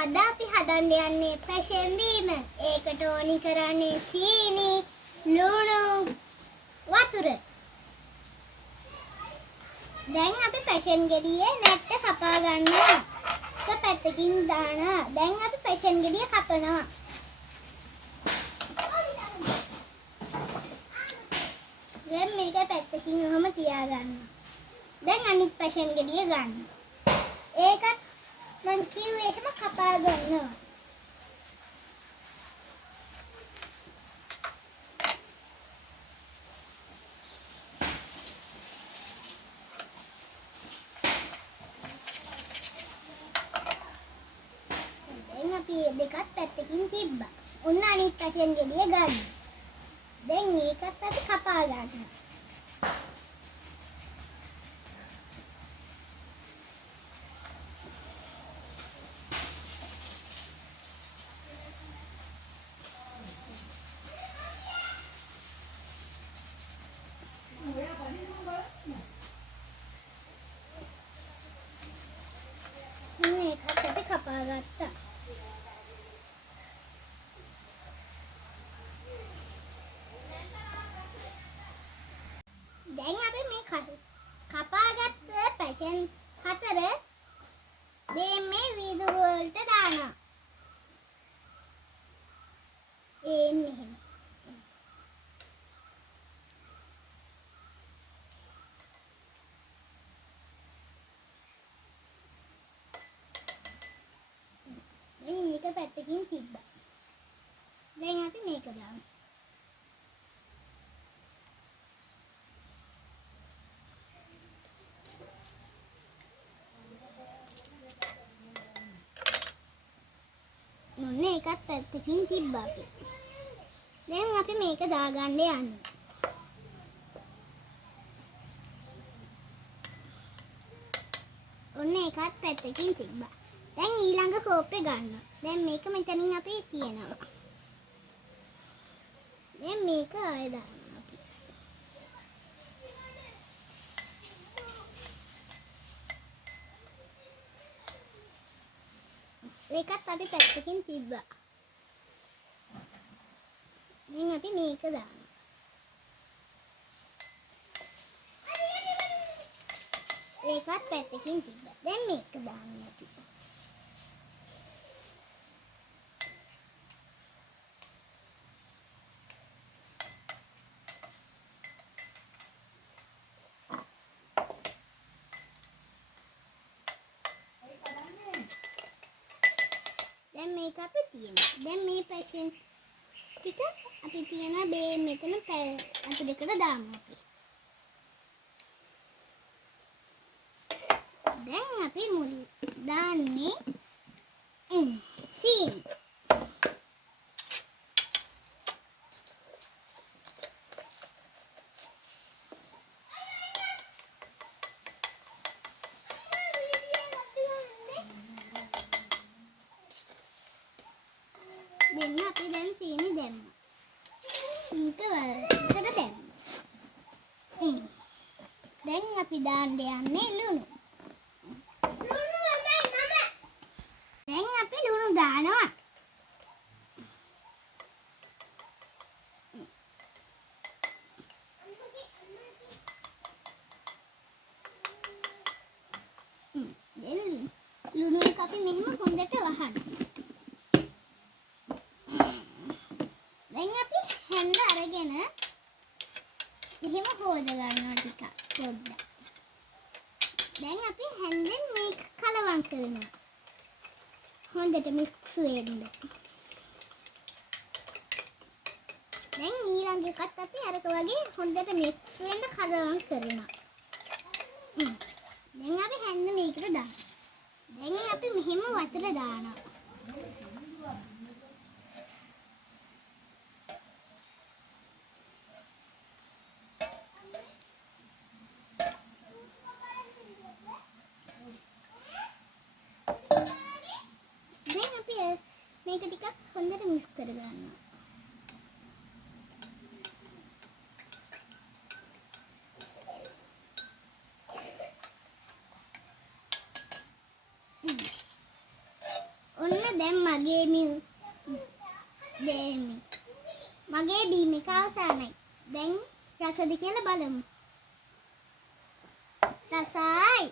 අද අපි හදන්න යන්නේ පැෂන් බීම. ඒකට ඕනි කරන්නේ සීනි, ලුණු, වතුර. දැන් අපි පැෂන් ගෙඩියේ නැට්ට කපා ගන්නවා. එක පැත්තකින් දානවා. දැන් අපි පැෂන් ගෙඩිය කපනවා. දැන් මේක පැත්තකින් ඔහම තියාගන්නවා. දැන් අනිත් පැෂන් ගෙඩිය ගන්න. ඒකත් මං කිව්වේ එහෙම කපා ගන්නවා. දැන් අපි දෙකත් පැත්තකින් තිබ්බා. ඔන්න අනිත් පැෂන් ගෙඩිය ගන්න. දැන් මේකත් අපි කපා ගන්නවා. මේකත් අපි කපා ගත්තා. දැන් අපි මේ කපාගත්ත පැෂන් හතර මේ වීදුරු වලට දානවා. මෙහෙම. දැන් මේක පැත්තකින් තිබ්බා. දැන් අපි මේක දාමු. ඔන්න ඒකත් පැත්තකින් තිබ්බා අපි. දැන් අපි මේක දාගන්න යන්නේ. ඔන්න ඒකත් පැත්තකින් තිබ්බා. දැන් ඊළඟ කෝප්පේ ගන්නවා. දැන් මේක මෙතනින් අපි තියනවා. දැන් මේක ආයෙ දානවා අපි. ඒකත් අපි පැත්තකින් තිබ්බා. දැන් අපි මේක දානවා. ඒකත් පැත්තකින් තිබ්බා. දැන් මේක දානවා අපි. දැන් මේක අපි තියනවා. දැන් මේ පැෂන් ටික අපි තියනවා මෙතන අතුරේකට දාමු අපි. දැන් අපි මුලින් දාන්නේ සීනි. මෙන්න අපි දැන් සීනි දැම්මා. මේක වලට දැම්මා. දැන් අපි දාන්න යන්නේ ලුණු. දැන් අපි ලුණු දානවා. දැන් ලුණු එක අපි මෙහෙම හොඳට වහනවා. දැන් අපි හැන්ද අරගෙන මෙහෙම හොද ගන්නවා ටිකක් පොඩ්ඩක්. දැන් අපි හැන්දෙන් මේක කලවම් කරනවා. හොඳට මික්ස් වෙන්න. දැන් ඊළඟ එකත් අපි අරක වගේ හොඳට මික්ස් වෙන්න කලවම් කරනවා. දැන් අපි හැන්ද මේකට දානවා. දැන් අපි මෙහෙම වතුර දානවා. මේක ටිකක් හොඳට මික්ස් කරගන්නවා. ඔන්න දැන් මගේ බීම එක අවසానයි. දැන් රසද කියලා බලමු. රසයි.